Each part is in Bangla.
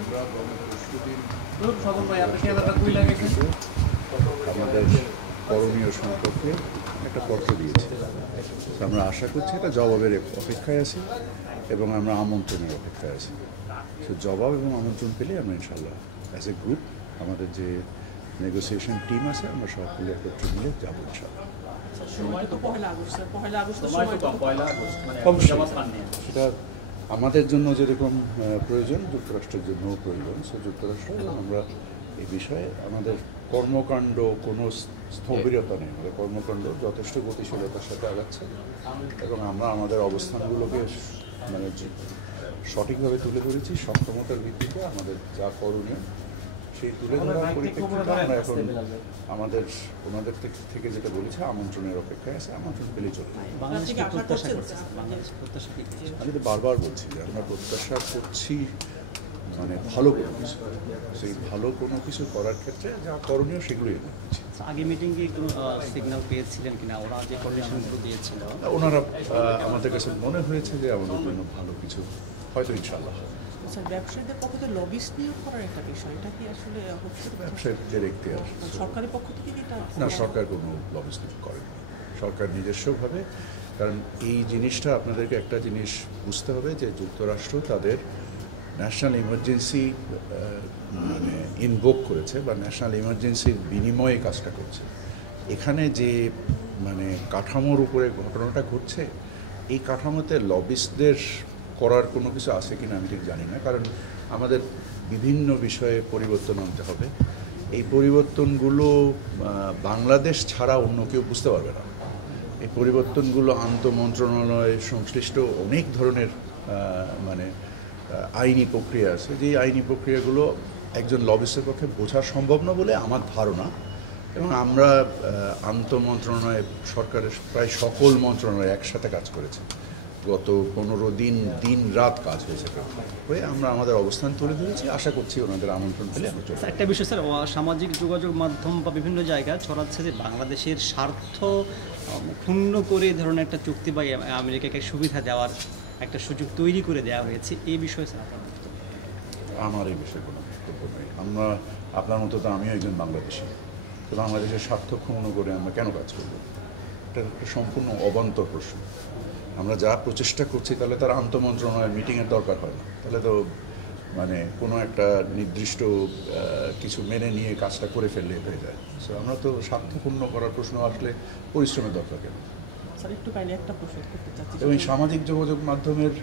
আমরা প্রস্তুতির আমাদের করণীয় সম্পর্কে একটা পত্র দিয়েছি। আমরা আশা করছি এটা জবাবের অপেক্ষায় আছি এবং আমরা আমন্ত্রণের অপেক্ষায় আছি। সো জবাব এবং আমন্ত্রণ পেলে আমরা ইনশাল্লাহ অ্যাজ এ গ্রুপ আমাদের যে নেগোসিয়েশন টিম আছে আমরা সকলে একত্র মিলে যাবো ইনশাল্লাহ। সেটা আমাদের জন্য যেরকম প্রয়োজন যুক্তরাষ্ট্রের জন্যও প্রয়োজন। সো যুক্তরাষ্ট্র আমরা এই বিষয়ে আমাদের কর্মকাণ্ড কোনো স্থবিরতা নেই, আমাদের কর্মকাণ্ড যথেষ্ট গতিশীলতার সাথে আগাচ্ছে এবং আমরা আমাদের অবস্থানগুলোকে মানে সঠিকভাবে তুলে ধরেছি। সক্ষমতার ভিত্তিতে আমাদের যা করণীয় সেই তুলে ধরার পরিপ্রেক্ষিতে আমরা এখন আমাদের ওনাদের থেকে যেটা বলেছে আমন্ত্রণের অপেক্ষায় আছে, আমন্ত্রণ পেলে চলবে। আমি তো বারবার বলছি যে আমরা প্রত্যাশা করছি মানে ভালো কোনো কিছু, সেই ভালো কোনো কিছু করার ক্ষেত্রে যা করণীয় সেগুলোই আমরা করছি। আগে মিটিংয়ে কোনো সিগন্যাল পেয়েছিলেন কিনা ওরা যে কন্ডিশনগুলো দিয়েছিল? ওনারা আমাদের কাছে মনে হয়েছে যে আমাদের জন্য ভালো কিছু হয়তো ইনশাআল্লাহ। স্যার, ব্যবসায়ীদের পক্ষ থেকে লবিস্ট নিয়োগ করার একটা বিষয়, এটা কি আসলে হচ্ছে? ব্যবসায়ীদের এখতিয়ার সরকারের পক্ষ থেকে কি এটা? না, সরকার কোনো লবিস্ট নিয়োগ করেনি। সরকার নিজস্বভাবে, কারণ এই জিনিসটা আপনাদেরকে একটা জিনিস বুঝতে হবে যে যুক্তরাষ্ট্র তাদের ন্যাশনাল ইমার্জেন্সি মানে ইনভোক করেছে বা ন্যাশনাল ইমার্জেন্সির বিনিময়ে কাজটা করছে। এখানে যে মানে কাঠামোর উপরে ঘটনাটা ঘটছে, এই কাঠামোতে লবিস্টদের করার কোনো কিছু আছে কিনা আমি ঠিক জানি না, কারণ আমাদের বিভিন্ন বিষয়ে পরিবর্তন আনতে হবে। এই পরিবর্তনগুলো বাংলাদেশ ছাড়া অন্য কেউ বুঝতে পারবে না। এই পরিবর্তনগুলো আন্তঃমন্ত্রণালয় সংশ্লিষ্ট অনেক ধরনের মানে আইনি প্রক্রিয়া আছে, যে আইনি প্রক্রিয়াগুলো একজন লবিস্টের পক্ষে বোঝা সম্ভব না বলে আমার ধারণা। এবং আমরা আন্তঃমন্ত্রণালয় সরকারের প্রায় সকল মন্ত্রণালয় একসাথে কাজ করেছে, গত 15 দিন দিন রাত কাজ হয়েছে হয়ে আমরা আমাদের অবস্থান তুলে ধরেছি। আশা করছি ওনাদের আমন্ত্রণ পেলে আমরা চলব। একটা বিষয় স্যার, সামাজিক যোগাযোগ মাধ্যম বা বিভিন্ন জায়গায় ছড়াচ্ছে যে বাংলাদেশের স্বার্থ ক্ষুণ্ণ করে এই ধরনের একটা চুক্তি বা আমেরিকাকে সুবিধা দেওয়ার একটা সুযোগ তৈরি করে দেওয়া হয়েছে, এই বিষয়ে স্যার আপনার বক্তব্য? আমার এই বিষয়ে কোনো বক্তব্য নেই। আমরা আপনার মতো তো আমিও একজন বাংলাদেশি, তো বাংলাদেশের স্বার্থ ক্ষুণ্ণ করে আমরা কেন কাজ করব? এটা একটা সম্পূর্ণ অবান্তর প্রশ্ন। আমরা যা প্রচেষ্টা করছি তাহলে তার আন্তঃমন্ত্রণালয় মিটিংয়ের দরকার হয় না, তাহলে তো মানে কোনো একটা নির্দিষ্ট কিছু মেনে নিয়ে কাজটা করে ফেললে হয়ে যায়। সো আমরা তো স্বার্থপূর্ণ করার প্রশ্ন আসলে পরিশ্রমের দরকার কেন? স্যার, একটু কাইন্ডলি একটা প্রশ্ন করতে চাচ্ছি। এবং সামাজিক যোগাযোগ মাধ্যমের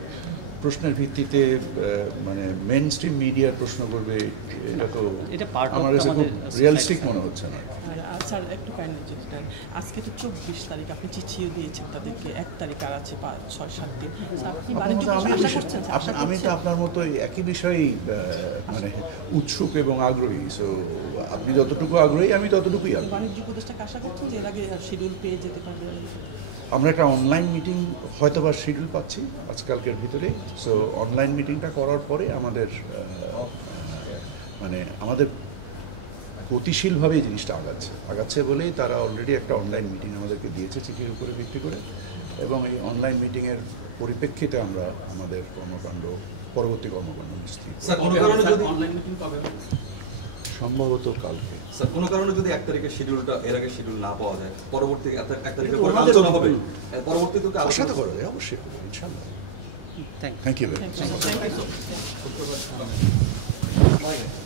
প্রশ্নের ভিত্তিতে মানে মেন স্ট্রিম মিডিয়ার প্রশ্ন করবে, এটা তো আমার কাছে খুব রিয়েলিস্টিক মনে হচ্ছে না। স্যার, একটু কাইন্ডলি যেটা আজকে তো 24 তারিখ, আপনি চিঠিও দিয়েছেন তাদেরকে, 1 তারিখ আর আছে 5-6-7 দিন। আমি তো আপনার মতো একই বিষয়েই মানে উৎসুক এবং আগ্রহী। সো আপনি যতটুকু আগ্রহী আমি ততটুকুই আগ্রহী। বাণিজ্য উপদেষ্টাকে আশা করছেন যে এর আগে শিডিউল পেয়ে যেতে পারবে? আমরা একটা অনলাইন মিটিং হয়তো বা শিডিউল পাচ্ছি আজকালকের ভিতরে। সো অনলাইন মিটিংটা করার পরে আমাদের মানে আমাদের গতিশীলভাবে এই জিনিসটা আগাচ্ছে বলেই তারা অলরেডি একটা অনলাইন মিটিং আমাদেরকে দিয়েছে চিঠির উপরে ভিত্তি করে, এবং এই অনলাইন মিটিংয়ের পরিপ্রেক্ষিতে আমরা আমাদের পরবর্তী কর্মকাণ্ড নিশ্চিত। সম্ভবত কালকে। স্যার, কোনো কারণে যদি 1 তারিখের শিডিউলটা এর আগে শিডিউল না পাওয়া যায়, পরবর্তী 1 তারিখের পরে আলোচনা হবে, পরবর্তীতে আলোচনা করা যায় অবশ্যই, ইনশাআল্লাহ। Thank you.